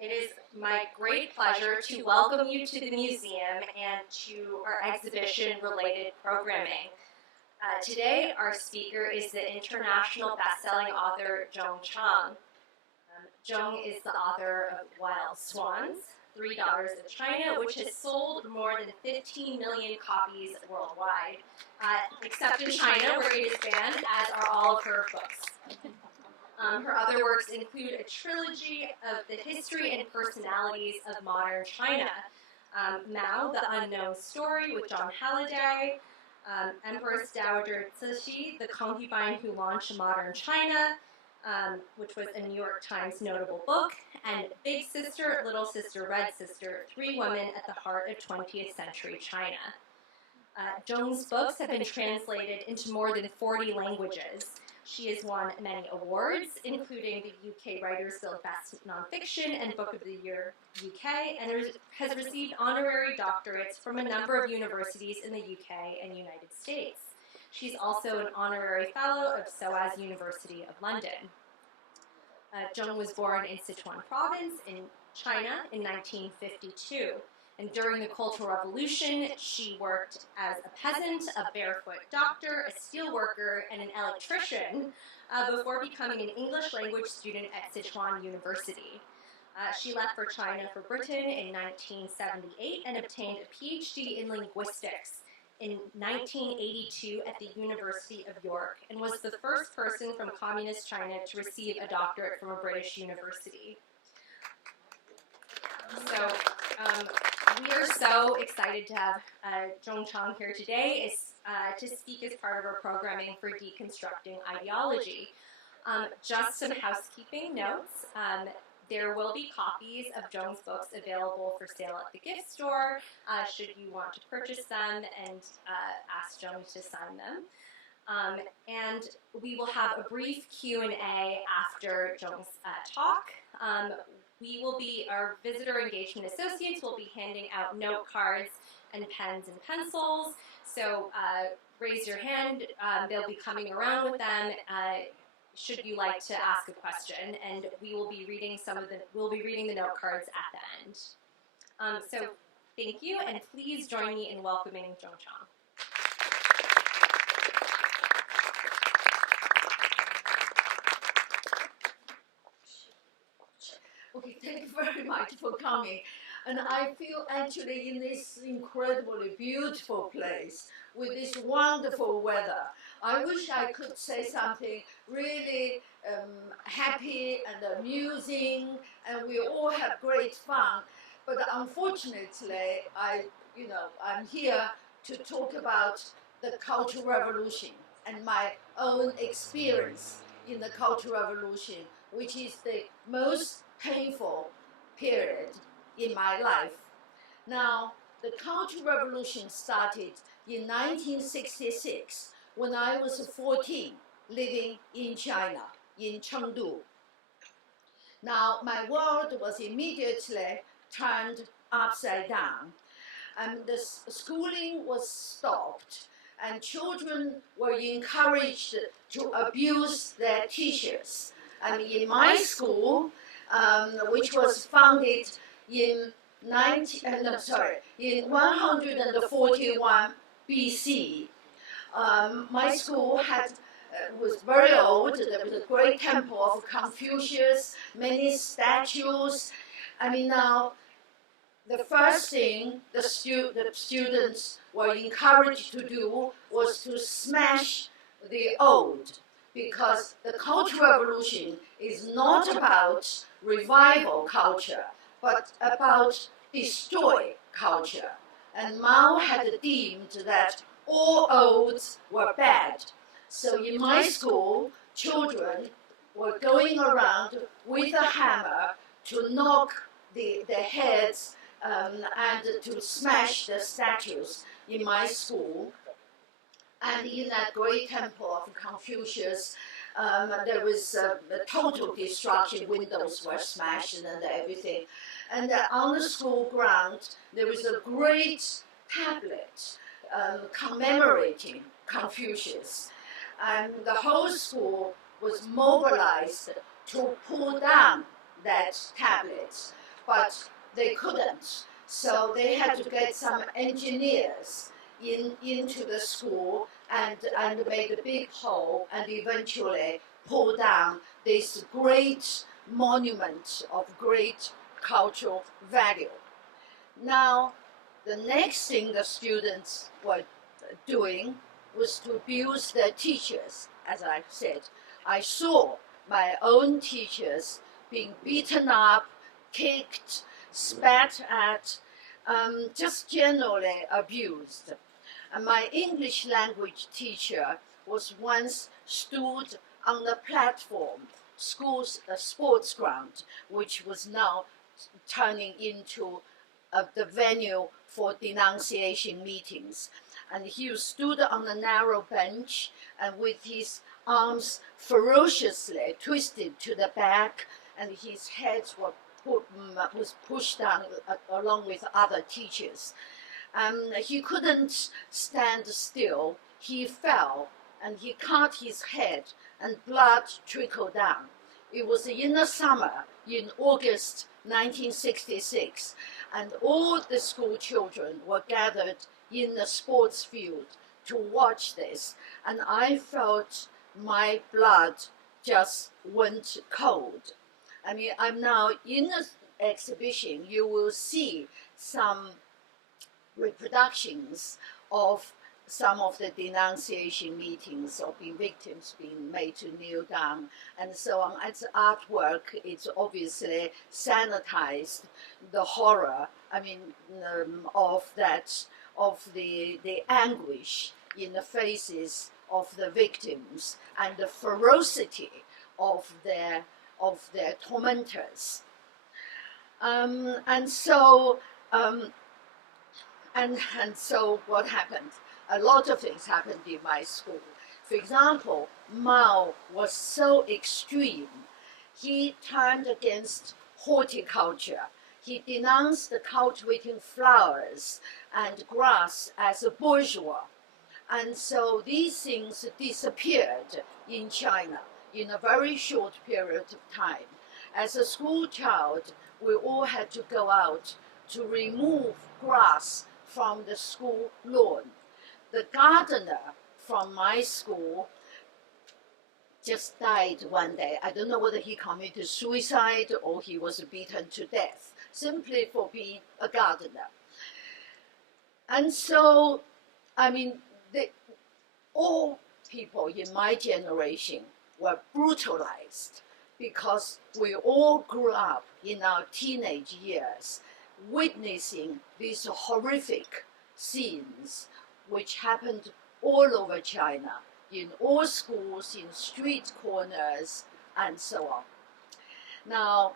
It is my great pleasure to welcome you to the museum and to our exhibition-related programming. Today, our speaker is the international best-selling author, Jung Chang. Jung is the author of Wild Swans, Three Daughters of China, which has sold more than 15 million copies worldwide, except in China, where it is banned, as are all of her books. Her other works include a trilogy of the history and personalities of modern China, Mao, The Unknown Story with Jon Halliday, Empress Dowager Cixi, The Concubine Who Launched Modern China, which was a New York Times notable book, and Big Sister, Little Sister, Red Sister, Three Women at the Heart of 20th Century China. Jung's books have been translated into more than 40 languages. She has won many awards, including the UK Writers Guild Best Nonfiction and Book of the Year UK, and has received honorary doctorates from a number of universities in the UK and United States. She's also an honorary fellow of SOAS University of London. Jung was born in Sichuan Province in China in 1952. And during the Cultural Revolution, she worked as a peasant, a barefoot doctor, a steelworker, and an electrician before becoming an English language student at Sichuan University. She left for China for Britain in 1978 and obtained a PhD in linguistics in 1982 at the University of York, and was the first person from communist China to receive a doctorate from a British university. So, we are so excited to have Jung Chang here today to speak as part of our programming for deconstructing ideology. Just some housekeeping notes. There will be copies of Jung's books available for sale at the gift store, should you want to purchase them and ask Jung to sign them. And we will have a brief Q&A after Jung's talk. Our visitor engagement associates will be handing out note cards and pens and pencils. So raise your hand. They'll be coming around with them. Should you like to ask a question, and we will be reading the note cards at the end. So thank you, and please join me in welcoming Jung Chang. Okay, thank you very much for coming. And I feel actually in this incredibly beautiful place with this wonderful weather. I wish I could say something really happy and amusing, and we all have great fun. But unfortunately, I'm here to talk about the Cultural Revolution and my own experience in the Cultural Revolution, which is the most painful period in my life. Now, the Cultural Revolution started in 1966 when I was 14, living in China, in Chengdu. Now, my world was immediately turned upside down, and the schooling was stopped, and children were encouraged to abuse their teachers. And in my school, which was founded in 141 BC. My school was very old. There was a great temple of Confucius, many statues. Now, the first thing the students were encouraged to do was to smash the old, because the Cultural Revolution is not about revival culture, but about destroy culture. And Mao had deemed that all oaths were bad. So in my school, children were going around with a hammer to knock the heads and to smash the statues in my school. And in that great temple of Confucius, there was a total destruction. Windows were smashed and everything. And on the school ground, there was a great tablet commemorating Confucius. And the whole school was mobilized to pull down that tablet. but they couldn't. So they had to get some engineers into the school and made a big hole and eventually pull down this great monument of great cultural value. Now, the next thing the students were doing was to abuse their teachers, as I said. I saw my own teachers being beaten up, kicked, spat at, just generally abused. And my English language teacher was once stood on the platform, school's sports ground, which was now turning into the venue for denunciation meetings. And he stood on a narrow bench and with his arms ferociously twisted to the back, and his head was pushed down along with other teachers. He couldn't stand still. He fell and he cut his head and blood trickled down. It was in the summer, in August 1966, and all the school children were gathered in the sports field to watch this, and I felt my blood just went cold. I mean, I'm now in the exhibition. You will see some reproductions of some of the denunciation meetings of being victims being made to kneel down and so on. As artwork, it's obviously sanitized the horror, I mean, of the anguish in the faces of the victims and the ferocity of their tormentors. And so what happened? A lot of things happened in my school. For example, Mao was so extreme. He turned against horticulture. He denounced the cultivating flowers and grass as a bourgeois. And so these things disappeared in China in a very short period of time. As a school child, we all had to go out to remove grass from the school lawn. The gardener from my school just died one day. I don't know whether he committed suicide or he was beaten to death, simply for being a gardener. And so, I mean, all people in my generation were brutalized because we all grew up in our teenage years witnessing these horrific scenes which happened all over China, in all schools, in street corners, and so on. Now,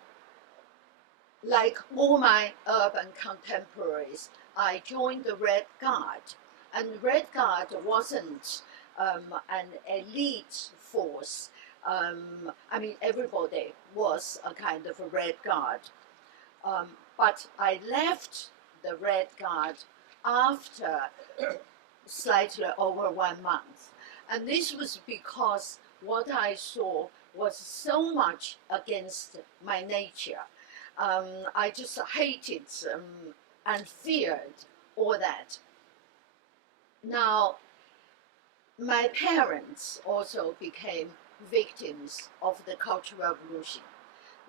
like all my urban contemporaries, I joined the Red Guard. And Red Guard wasn't an elite force. I mean, everybody was a kind of a Red Guard. But I left the Red Guard after slightly over 1 month. And this was because what I saw was so much against my nature. I just hated and feared all that. Now, my parents also became victims of the Cultural Revolution.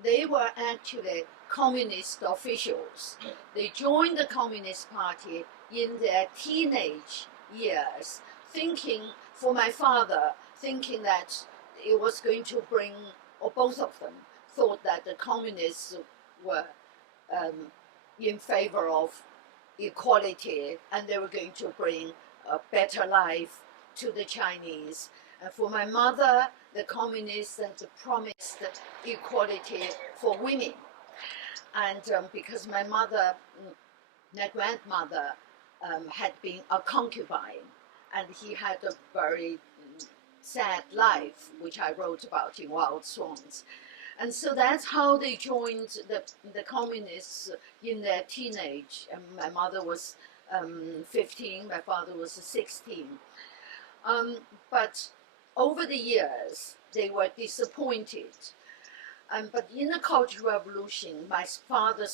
They were actually communist officials. They joined the Communist Party in their teenage years, thinking, for my father, thinking that it was going to bring, or both of them thought that the communists were in favor of equality and they were going to bring a better life to the Chinese. And for my mother, the communists had promised equality for women. And because my grandmother had been a concubine, and he had a very sad life, which I wrote about in Wild Swans. And so that's how they joined the communists in their teenage. And my mother was 15, my father was 16. But over the years, they were disappointed. But in the Cultural Revolution, my father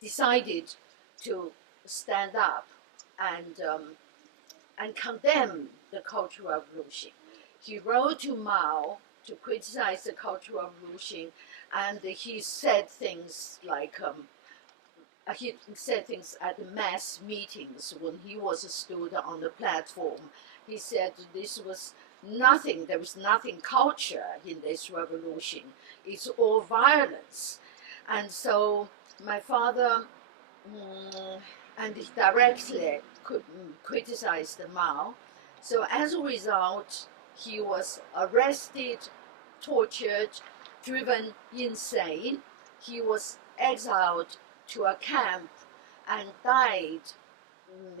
decided to stand up and condemn the Cultural Revolution. He wrote to Mao to criticize the Cultural Revolution, and he said things like, he said things at the mass meetings when he was stood on the platform. He said this was nothing, there was nothing culture in this revolution. It's all violence. And so my father and he directly criticized Mao. So as a result, he was arrested, tortured, driven insane. He was exiled to a camp and died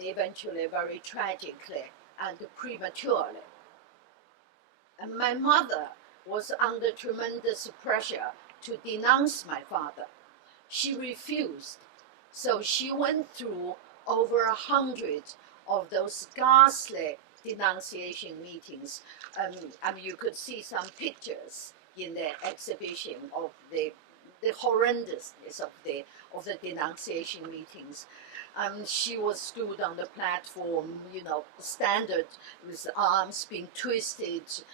eventually very tragically and prematurely. And my mother was under tremendous pressure to denounce my father. She refused. So she went through over 100 of those ghastly denunciation meetings. You could see some pictures in the exhibition of the horrendousness of the denunciation meetings. She was stood on the platform, standard with arms being twisted,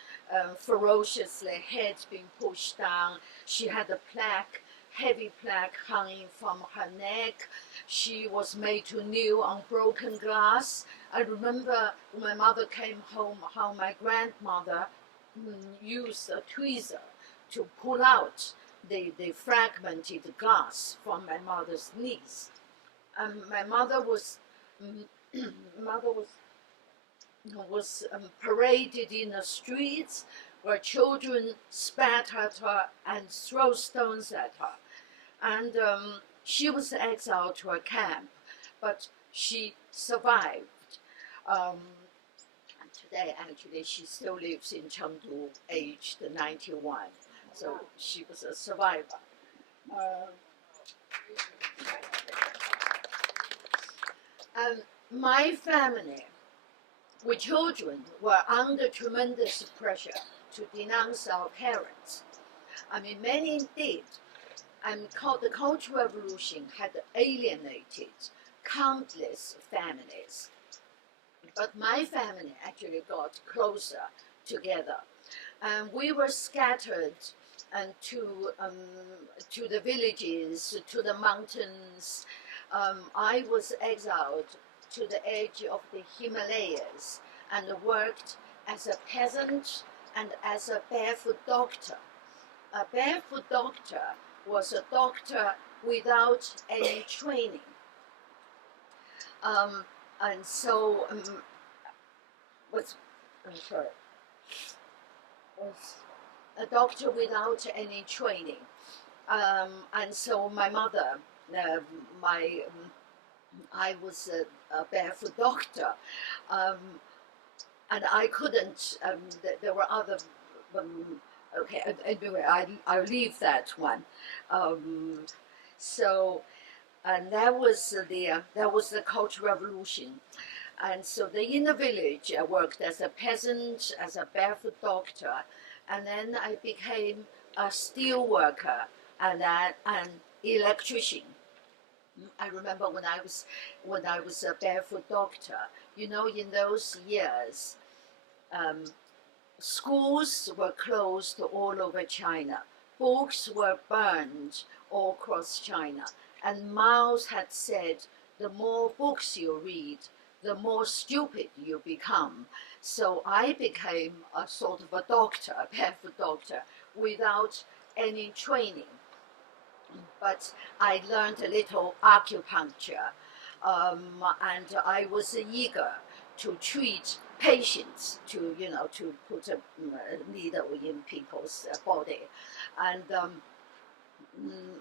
ferociously, heads being pushed down. She had a plaque, heavy plaque hanging from her neck. She was made to kneel on broken glass. I remember when my mother came home how my grandmother used a tweezer to pull out the fragmented glass from my mother's knees. My mother was paraded in the streets where children spat at her and throw stones at her. And she was exiled to a camp, but she survived. And today, actually, she still lives in Chengdu, aged 91. So she was a survivor. My family, we children, were under tremendous pressure to denounce our parents. Many did. The Cultural Revolution had alienated countless families. But my family actually got closer together. We were scattered to the villages, to the mountains. I was exiled to the edge of the Himalayas and worked as a peasant and as a barefoot doctor. A barefoot doctor was a doctor without any training. Was a doctor without any training. And so my mother, I was a barefoot doctor, and I couldn't, there were other, okay, anyway, I'll leave that one. And that was the Cultural Revolution. And so in the village, I worked as a peasant, as a barefoot doctor, and then I became a steelworker and an electrician. I remember when I was a barefoot doctor, in those years, schools were closed all over China. Books were burned all across China. And Mao had said, the more books you read, the more stupid you become. So I became a sort of a doctor, a barefoot doctor, without any training. But I learned a little acupuncture, and I was eager to treat patients, to put a needle in people's body. And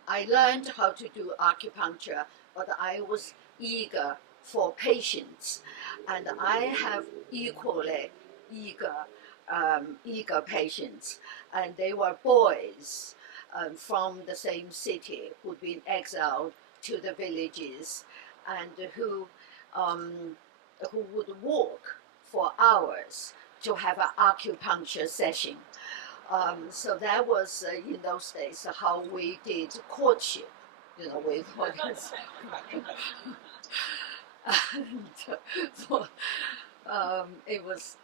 I learned how to do acupuncture, but I was eager for patients, and I have equally eager patients, and they were boys from the same city who'd been exiled to the villages, and who would walk for hours to have an acupuncture session. So that was in those days how we did courtship, with lawyers. And, it was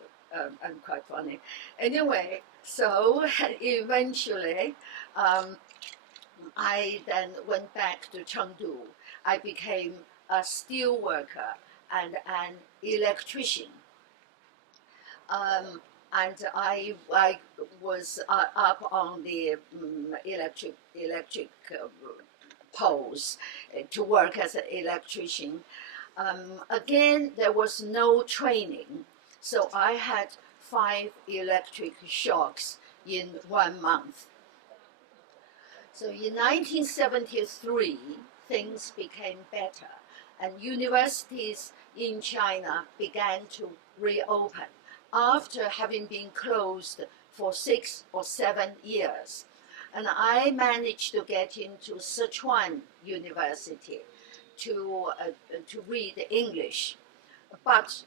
quite funny. Anyway, so eventually, I then went back to Chengdu. I became a steel worker and an electrician. And I was up on the electric poles to work as an electrician. Again, there was no training, so I had 5 electric shocks in 1 month. So in 1973, things became better, and universities in China began to reopen after having been closed for 6 or 7 years. And I managed to get into Sichuan University to read English. But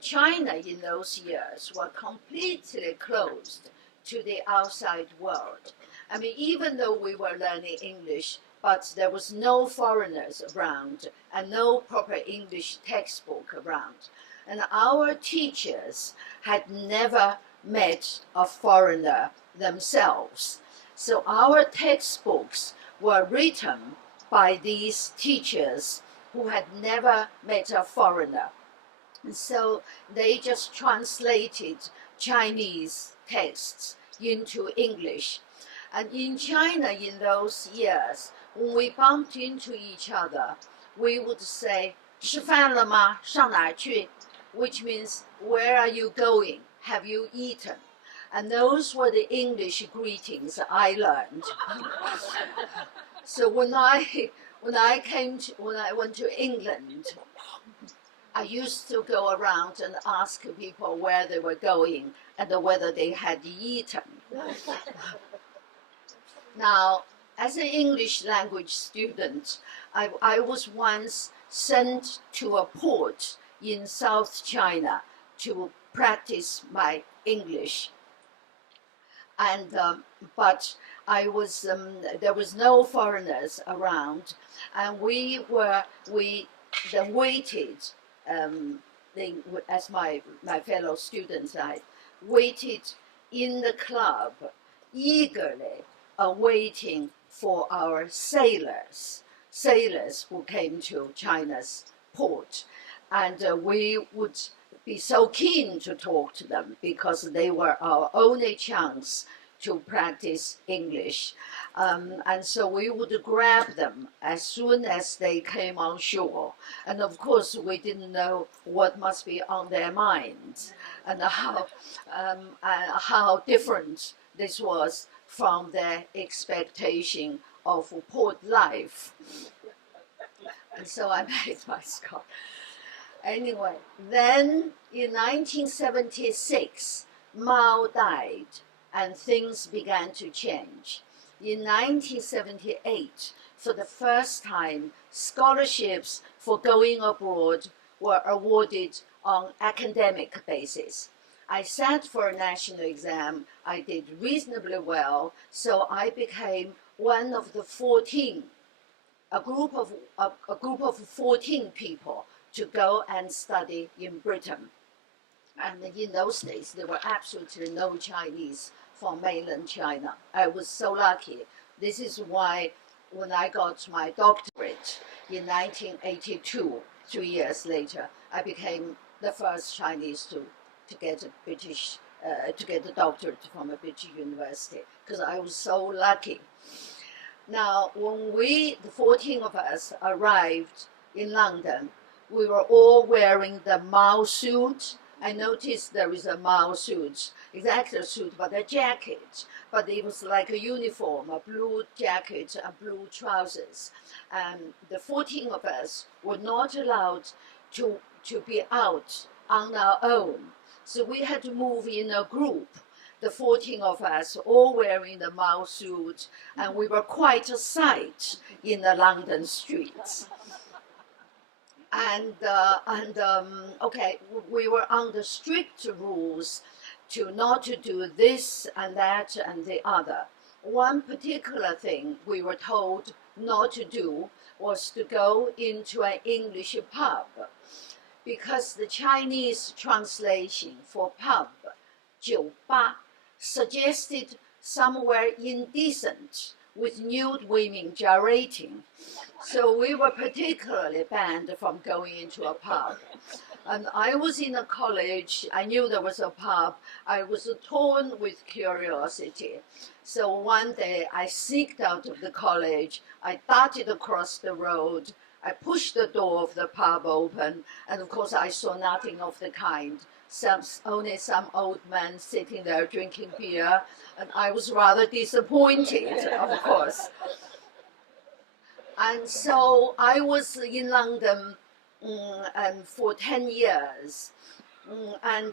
China in those years were completely closed to the outside world. I mean, even though we were learning English, but there was no foreigners around and no proper English textbook around. And our teachers had never met a foreigner themselves. So our textbooks were written by these teachers who had never met a foreigner. And so they just translated Chinese texts into English. And in China in those years, when we bumped into each other, we would say, 吃饭了吗？上哪儿去? Which means, where are you going? Have you eaten? And those were the English greetings I learned. So when I went to England, I used to go around and ask people where they were going and whether they had eaten. Now, as an English language student, I was once sent to a port in South China to practice my English. And but there was no foreigners around, and we then waited. As my fellow students, I waited in the club, eagerly awaiting for our sailors who came to China's port. And we would be so keen to talk to them because they were our only chance to practice English. And so we would grab them as soon as they came on shore. And of course, we didn't know what must be on their minds and how different this was from their expectation of port life. And so I made my score. Anyway, then in 1976, Mao died and things began to change. In 1978, for the first time, scholarships for going abroad were awarded on academic basis. I sat for a national exam. I did reasonably well, so I became one of the 14, a group of 14 people to go and study in Britain. And in those days, there were absolutely no Chinese from mainland China. I was so lucky. This is why when I got my doctorate in 1982, 3 years later, I became the first Chinese to get a doctorate from a British university, because I was so lucky. Now, when the 14 of us arrived in London, we were all wearing the Mao suit. I noticed there is a Mao suit, exactly a suit, but a jacket. But it was like a uniform, a blue jacket and blue trousers. And the 14 of us were not allowed to be out on our own. So we had to move in a group, the 14 of us, all wearing the Mao suit, and we were quite a sight in the London streets. And we were under strict rules to not to do this and that and the other. One particular thing we were told not to do was to go into an English pub, because the Chinese translation for pub, 酒吧, suggested somewhere indecent with nude women gyrating. So we were particularly banned from going into a pub. And I was in a college, I knew there was a pub, I was torn with curiosity. So one day I sneaked out of the college, I darted across the road, I pushed the door of the pub open, and of course I saw nothing of the kind. Only some old man sitting there drinking beer, and I was rather disappointed, of course. And so I was in London for 10 years. I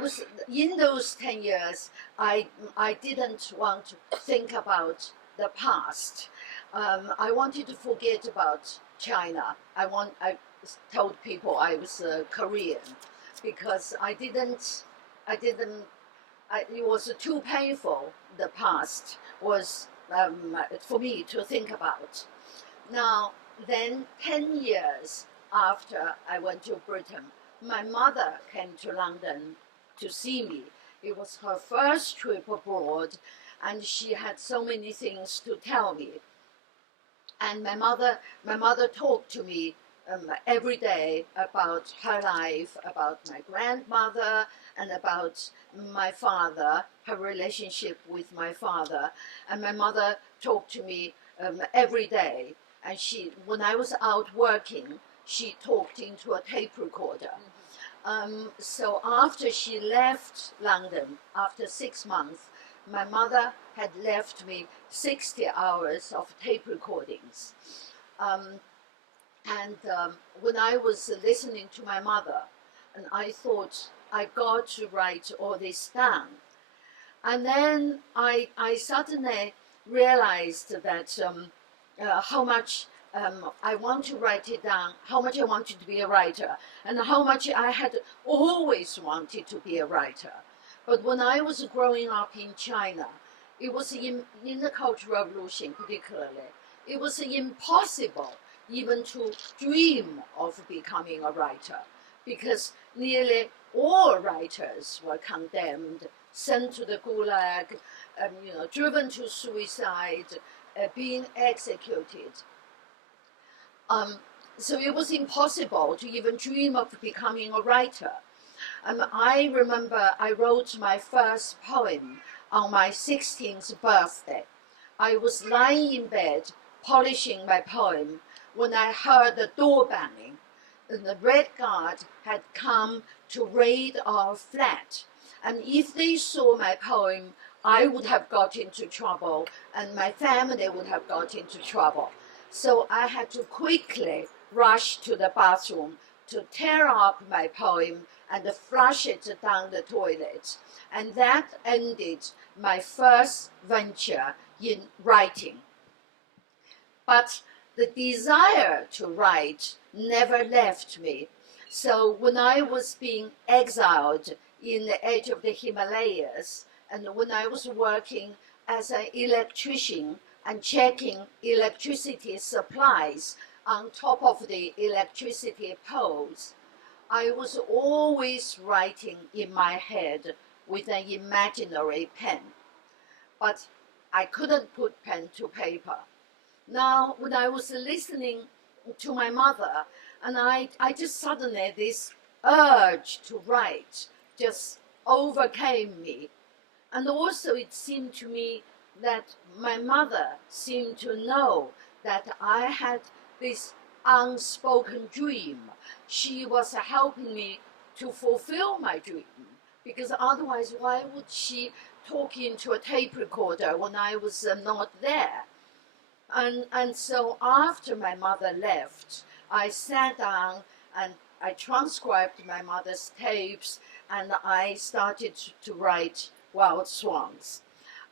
was, in those 10 years, I didn't want to think about the past. I wanted to forget about China. I told people I was Korean, because it was too painful, the past was for me to think about. Now, then 10 years after I went to Britain, my mother came to London to see me. It was her first trip abroad, and she had so many things to tell me. And my mother talked to me every day about her life, about my grandmother, and about my father, her relationship with my father. And my mother talked to me every day. And when I was out working, she talked into a tape recorder. So after she left London, after 6 months, my mother had left me 60 hours of tape recordings. When I was listening to my mother, and I thought, I got to write all this down. And then I suddenly realized that how much I want to write it down, how much I wanted to be a writer, and how much I had always wanted to be a writer. But when I was growing up in China, it was in the Cultural Revolution particularly, it was impossible even to dream of becoming a writer, because nearly all writers were condemned, sent to the Gulag, driven to suicide, being executed. So it was impossible to even dream of becoming a writer. I remember I wrote my first poem on my 16th birthday. I was lying in bed polishing my poem when I heard the door banging. And the Red Guard had come to raid our flat. And if they saw my poem, I would have got into trouble, and my family would have got into trouble. So I had to quickly rush to the bathroom to tear up my poem and flush it down the toilet. And that ended my first venture in writing. But the desire to write never left me. So when I was being exiled in the edge of the Himalayas, and when I was working as an electrician and checking electricity supplies on top of the electricity poles, I was always writing in my head with an imaginary pen. But I couldn't put pen to paper. Now, when I was listening to my mother, and I just suddenly, this urge to write just overcame me. And also it seemed to me that my mother seemed to know that I had this unspoken dream. She was helping me to fulfill my dream, because otherwise why would she talk into a tape recorder when I was not there? And so after my mother left, I sat down and I transcribed my mother's tapes, and I started to write Wild Swans.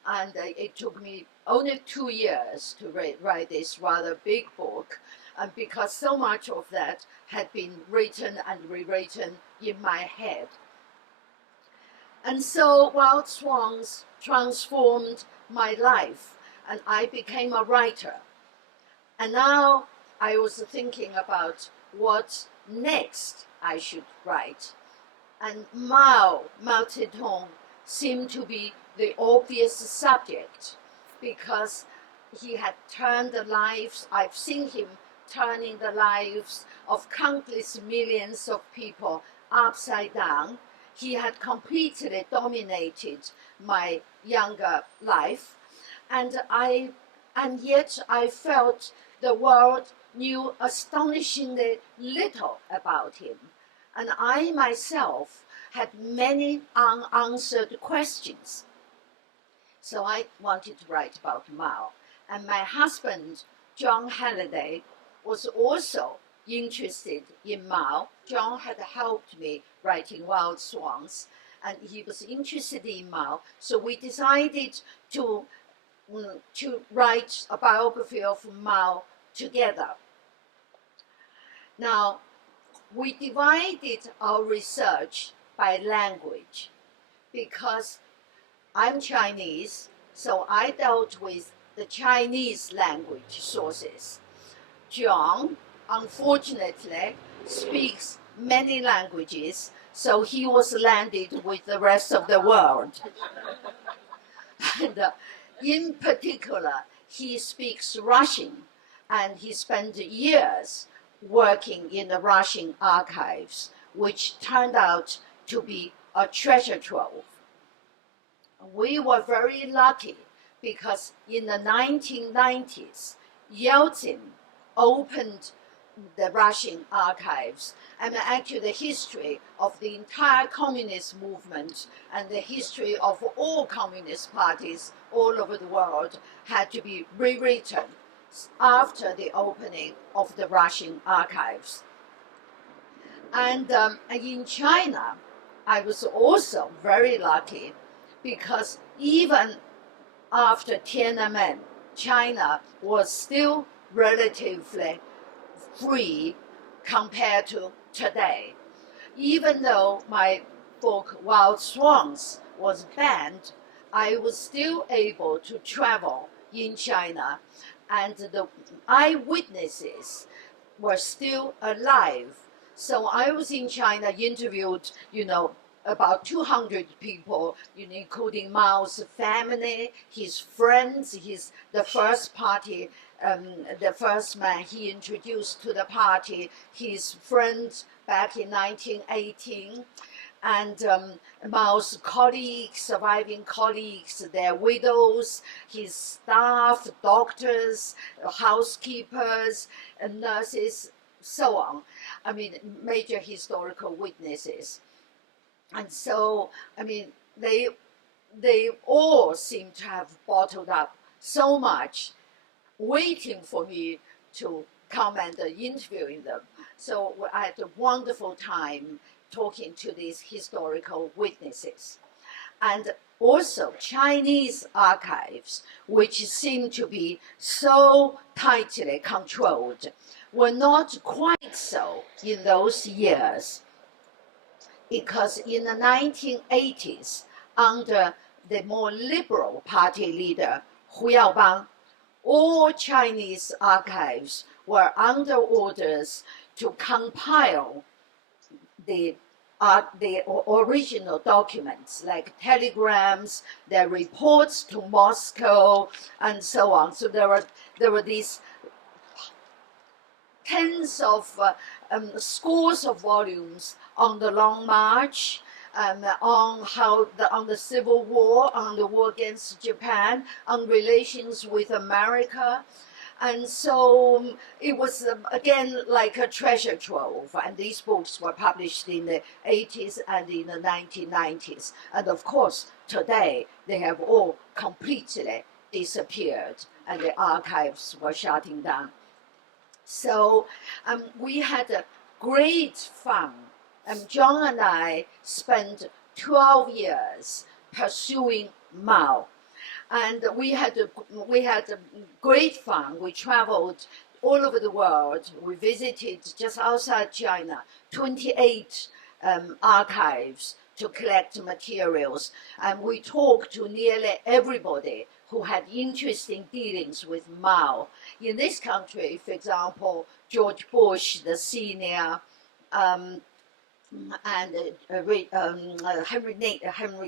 And it took me only 2 years to write this rather big book, and because so much of that had been written and rewritten in my head. And so Wild Swans transformed my life, and I became a writer. And now I was thinking about what next I should write. And Mao Zedong seemed to be the obvious subject because he had turned the lives, I've seen him turning the lives of countless millions of people upside down. He had completely dominated my younger life, and yet I felt the world knew astonishingly little about him. And I myself had many unanswered questions. So I wanted to write about Mao. And my husband, Jon Halliday, was also interested in Mao. Jon had helped me writing Wild Swans, and he was interested in Mao. So we decided to write a biography of Mao together. Now, we divided our research by language because I'm Chinese, so I dealt with the Chinese language sources. Jon, unfortunately, speaks many languages, so he was landed with the rest of the world. And in particular, he speaks Russian, and he spent years working in the Russian archives, which turned out to be a treasure trove. We were very lucky because in the 1990s, Yeltsin opened the Russian archives, and actually the history of the entire communist movement and the history of all communist parties all over the world had to be rewritten after the opening of the Russian archives. And in China, I was also very lucky because even after Tiananmen, China was still relatively free compared to today. Even though my book Wild Swans was banned, I was still able to travel in China, and the eyewitnesses were still alive. So I was in China, interviewed, about 200 people, including Mao's family, his friends, the first party, the first man he introduced to the party, his friends back in 1918, and Mao's colleagues, surviving colleagues, their widows, his staff, doctors, housekeepers, nurses, so on. I mean, major historical witnesses. And so, they all seem to have bottled up so much, waiting for me to come and interviewing them. So I had a wonderful time talking to these historical witnesses. And also Chinese archives, which seem to be so tightly controlled, were not quite so in those years. Because in the 1980s, under the more liberal party leader, Hu Yaobang, all Chinese archives were under orders to compile the original documents, like telegrams, their reports to Moscow, and so on. So there were these tens of scores of volumes on the Long March, on the Civil War, on the war against Japan, on relations with America. And so it was, again, like a treasure trove. And these books were published in the 80s and in the 1990s. And of course, today, they have all completely disappeared, and the archives were shutting down. So we had a great fun. Jon and I spent 12 years pursuing Mao. And we had great fun. We traveled all over the world. We visited, just outside China, 28 archives to collect materials. And we talked to nearly everybody who had interesting dealings with Mao. In this country, for example, George Bush, the senior, and Henry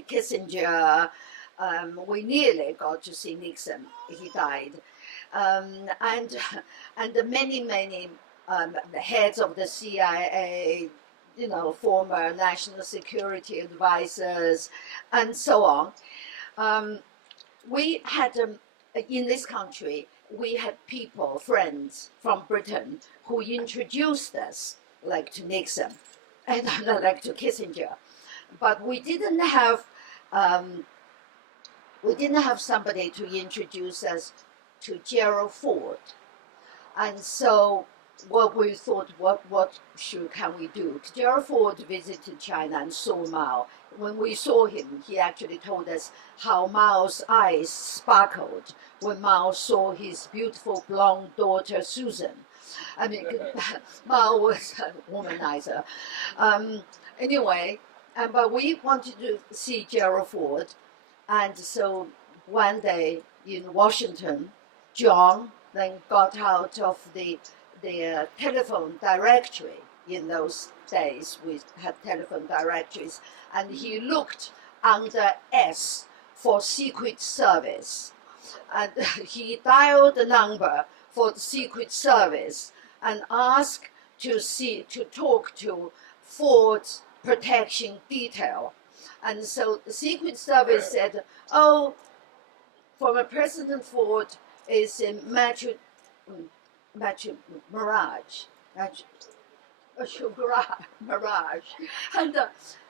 Kissinger. We nearly got to see Nixon. He died. And many the heads of the CIA, former national security advisors, and so on. We had, in this country, we had people, friends from Britain, who introduced us, like to Nixon, and like to Kissinger. But we didn't have somebody to introduce us to Gerald Ford. And so what we thought, can we do? Gerald Ford visited China and saw Mao. When we saw him, he actually told us how Mao's eyes sparkled when Mao saw his beautiful blonde daughter, Susan. I mean, Mao was a womanizer. Anyway, but we wanted to see Gerald Ford. And so one day in Washington, John then got out of the telephone directory. In those days, we had telephone directories, and he looked under S for Secret Service. And he dialed the number for the Secret Service and asked to talk to Ford's protection detail. And so the Secret Service said, oh, former President Ford is in Mirage.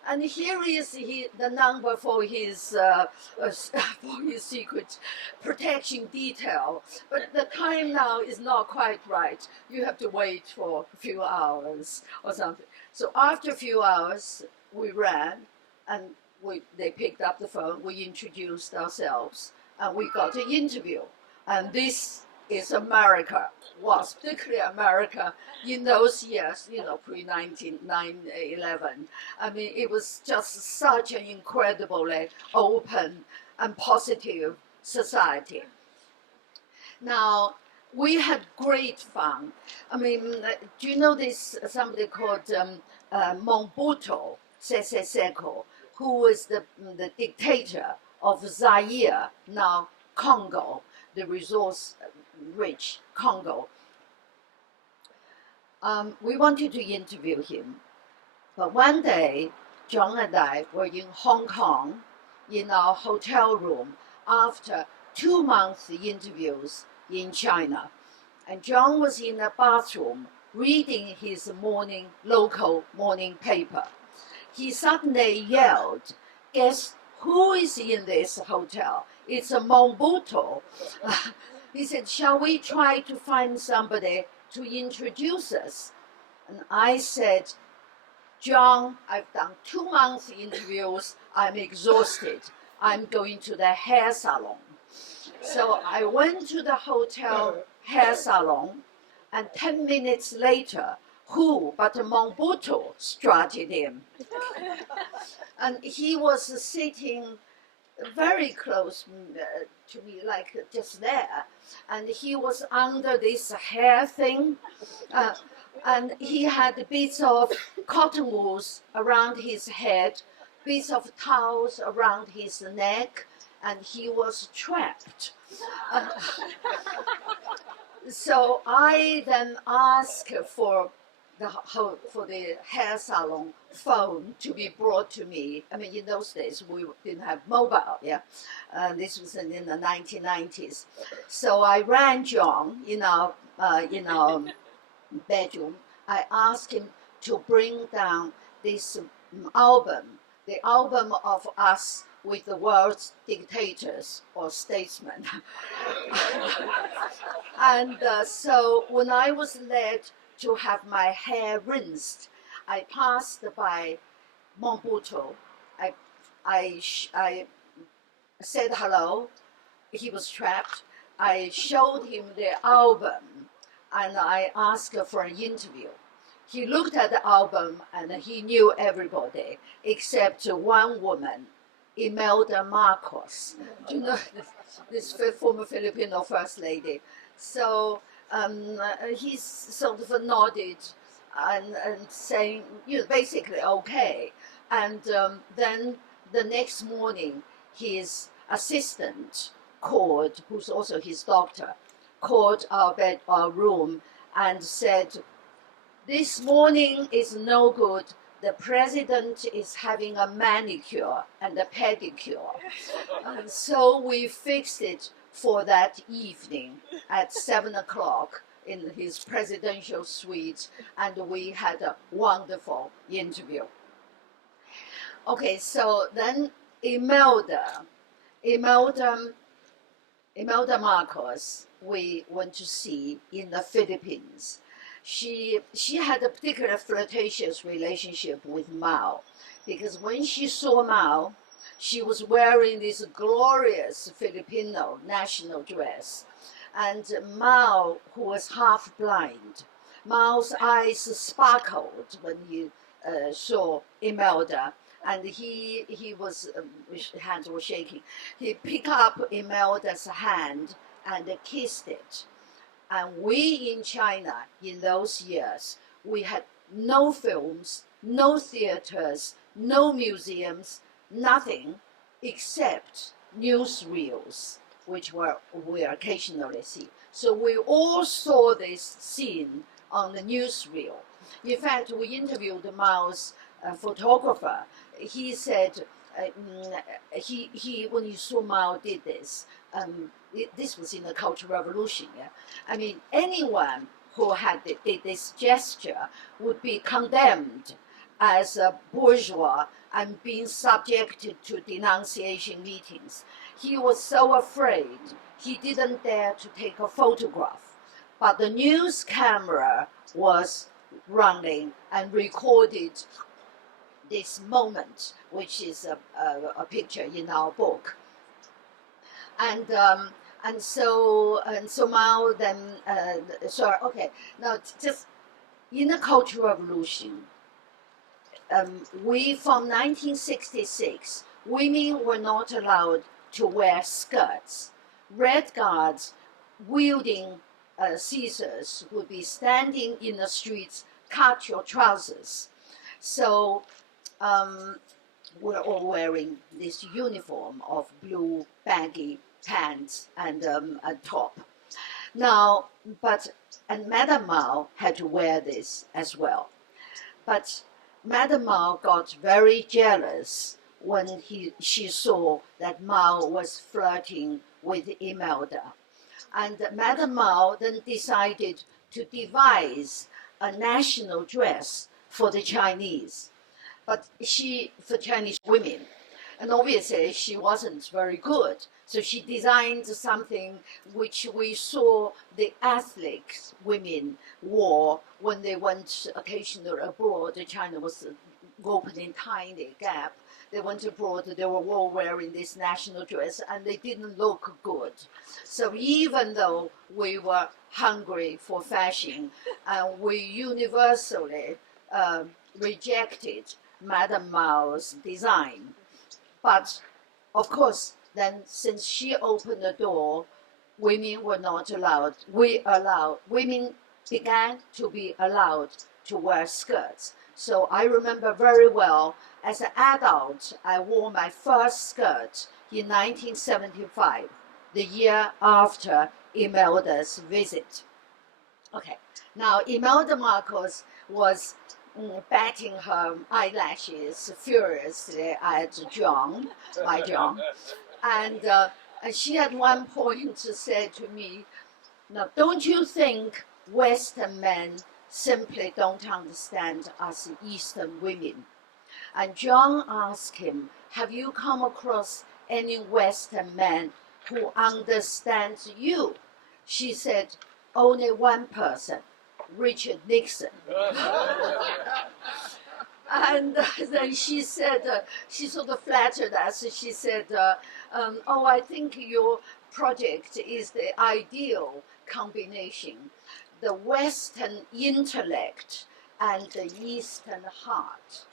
And here is the number for his secret protection detail. But the time now is not quite right. You have to wait for a few hours or something. So after a few hours, we ran, and they picked up the phone. We introduced ourselves, and we got an interview. And this is America, was particularly America in those years, pre-9/11. I mean, it was just such an incredibly open and positive society. Now, we had great fun. I mean, do you know this, somebody called Mobutu Sese Seko, who was the dictator of Zaire, now Congo, the resource-rich Congo. We wanted to interview him, but one day, Jon and I were in Hong Kong in our hotel room after 2-month interviews in China. And Jon was in the bathroom reading his local morning paper. He suddenly yelled, "Guess who is in this hotel? It's a Mobutu." He said, "Shall we try to find somebody to introduce us?" And I said, "Jon, I've done 2-month interviews. I'm exhausted. I'm going to the hair salon." So I went to the hotel hair salon, and 10 minutes later, who but Mobutu strutted in. And he was sitting very close to me, like just there. And he was under this hair thing, and he had bits of cotton wools around his head, bits of towels around his neck, and he was trapped. So I then asked for the hair salon phone to be brought to me. I mean, in those days we didn't have mobile, yeah. This was in the 1990s. So I rang Jon in our bedroom. I asked him to bring down this album, the album of us with the world's dictators or statesmen. And so when I was led to have my hair rinsed, I passed by Mobutu. I said hello. He was trapped. I showed him the album, and I asked for an interview. he looked at the album and he knew everybody except one woman, Imelda Marcos. Do you know this former Filipino first lady? So he sort of nodded and saying, basically okay. And then the next morning, his assistant called, who's also his doctor, called our room and said, "This morning is no good. The president is having a manicure and a pedicure." And so we fixed it for that evening at 7 o'clock in his presidential suite, and we had a wonderful interview. Okay, so then Imelda Marcos, we went to see in the Philippines. She had a particular flirtatious relationship with Mao, because when she saw Mao, she was wearing this glorious Filipino national dress. And Mao, who was half blind, Mao's eyes sparkled when he saw Imelda, and he was, his hands were shaking. He picked up Imelda's hand and kissed it. And we in China, in those years, we had no films, no theaters, no museums, nothing except newsreels, which we occasionally see. So we all saw this scene on the newsreel. In fact, we interviewed Mao's photographer. He said, when he saw Mao did this, this was in the Cultural Revolution. Yeah? I mean, anyone who did this gesture would be condemned as a bourgeois and being subjected to denunciation meetings. He was so afraid, he didn't dare to take a photograph. But the news camera was running and recorded this moment, which is a picture in our book. And so Mao then, now just in the Cultural Revolution, from 1966, women were not allowed to wear skirts. Red Guards wielding scissors would be standing in the streets, cut your trousers. So we're all wearing this uniform of blue baggy pants and a top. Now, and Madame Mao had to wear this as well. But Madame Mao got very jealous when she saw that Mao was flirting with Imelda. And Madame Mao then decided to devise a national dress for the Chinese, for Chinese women. And obviously she wasn't very good. So she designed something which we saw the athletes women wore when they went occasionally abroad. China was opening tiny gap. They went abroad, they were all wearing this national dress, and they didn't look good. So even though we were hungry for fashion, we universally rejected Madame Mao's design. But of course, then since she opened the door, women were not allowed. Women began to be allowed to wear skirts. So I remember very well, as an adult, I wore my first skirt in 1975, the year after Imelda's visit. Okay, now Imelda Marcos was batting her eyelashes furiously at my John. And she at one point said to me, "Now, don't you think Western men simply don't understand us Eastern women?" And John asked him, "Have you come across any Western man who understands you?" She said, "Only one person, Richard Nixon." And then she said, she sort of flattered us. She said, "Oh, I think your project is the ideal combination. The Western intellect and the Eastern heart.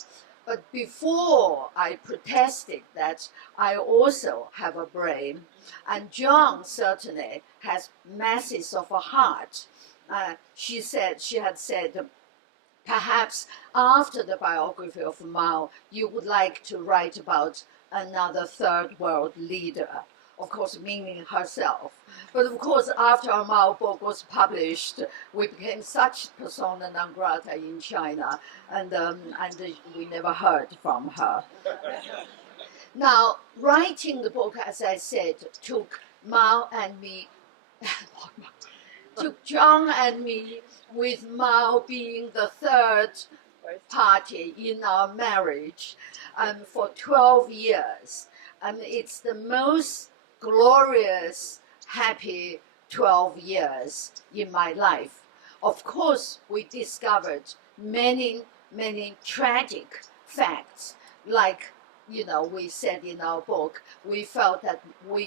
But before I protested that I also have a brain, and John certainly has masses of a heart, she had said, perhaps after the biography of Mao, you would like to write about another third world leader, of course meaning herself. But of course, after our Mao book was published, we became such persona non grata in China, and we never heard from her. Now, writing the book, as I said, took Mao and me, took John and me, with Mao being the third party in our marriage, for 12 years. It's the most glorious, happy 12 years in my life. Of course, we discovered many, many tragic facts, like, we said in our book, we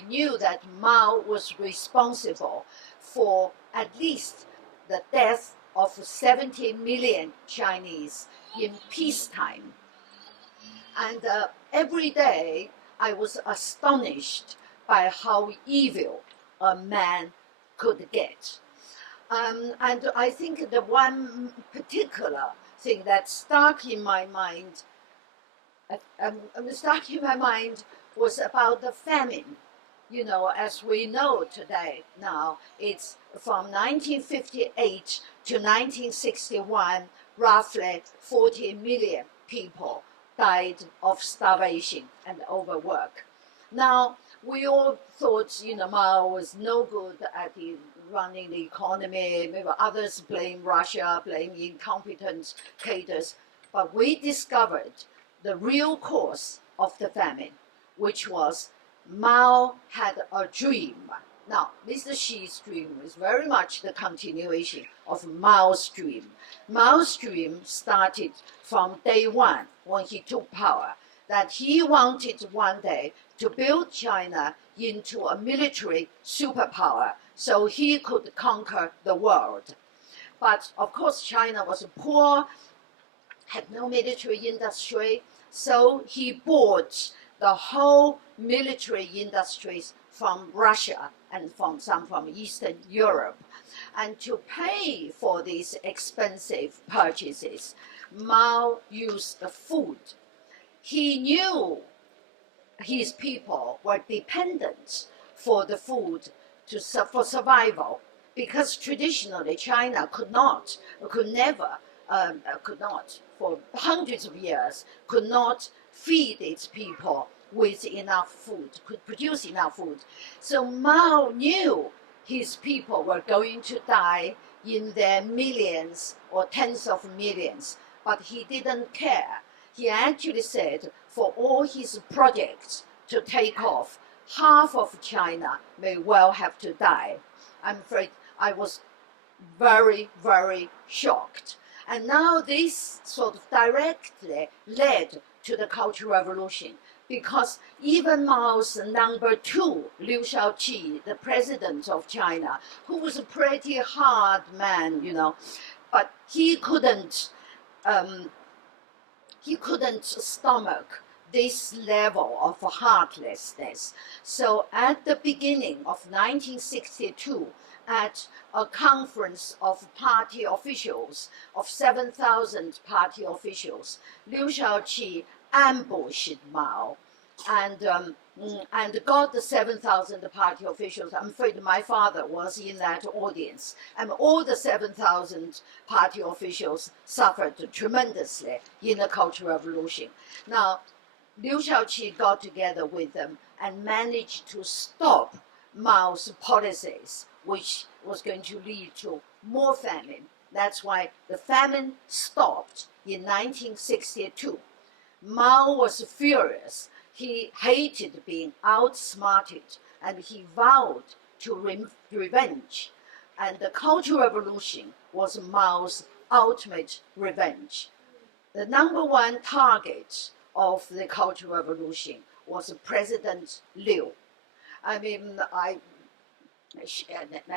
knew that Mao was responsible for at least the death of 70 million Chinese in peacetime. And every day I was astonished by how evil a man could get. And I think the one particular thing that stuck in my mind was about the famine. As we know today now, it's from 1958 to 1961, roughly 40 million people died of starvation and overwork. Now, we all thought, Mao was no good at running the economy. Maybe others blame Russia, blame incompetent cadres. But we discovered the real cause of the famine, which was Mao had a dream. Now, Mr. Xi's dream is very much the continuation of Mao's dream. Mao's dream started from day one when he took power, that he wanted one day to build China into a military superpower so he could conquer the world. But of course, China was poor, had no military industry, so he bought the whole military industries from Russia and some from Eastern Europe. And to pay for these expensive purchases, Mao used the food. He knew his people were dependent for the food for survival, because traditionally China could not, for hundreds of years, could not feed its people with enough food, could produce enough food. So Mao knew his people were going to die in their millions or tens of millions, but he didn't care. He actually said for all his projects to take off, half of China may well have to die. I'm afraid I was very, very shocked. And now this sort of directly led to the Cultural Revolution, because even Mao's number two, Liu Shaoqi, the president of China, who was a pretty hard man, but he couldn't stomach this level of heartlessness. So at the beginning of 1962, at a conference of party officials, of 7,000 party officials, Liu Shaoqi ambushed Mao and got the 7,000 party officials. I'm afraid my father was in that audience, and all the 7,000 party officials suffered tremendously in the Cultural Revolution. Now, Liu Shaoqi got together with them and managed to stop Mao's policies, which was going to lead to more famine. That's why the famine stopped in 1962. Mao was furious. He hated being outsmarted, and he vowed to revenge. And the Cultural Revolution was Mao's ultimate revenge. The number one target of the Cultural Revolution was President Liu. I mean, I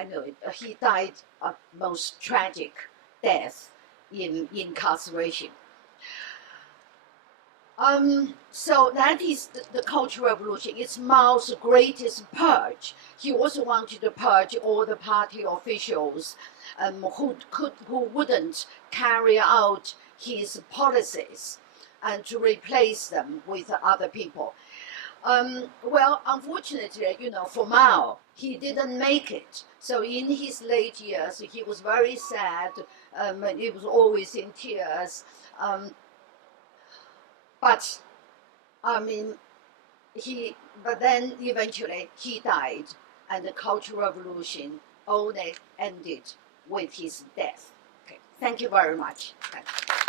know it. He died a most tragic death in incarceration. So that is the Cultural Revolution. It's Mao's greatest purge. He also wanted to purge all the party officials who wouldn't carry out his policies and to replace them with other people. Well, unfortunately, for Mao, he didn't make it. So in his late years, he was very sad. He was always in tears. But then eventually he died, and the Cultural Revolution only ended with his death. Okay. Thank you very much. Thank you.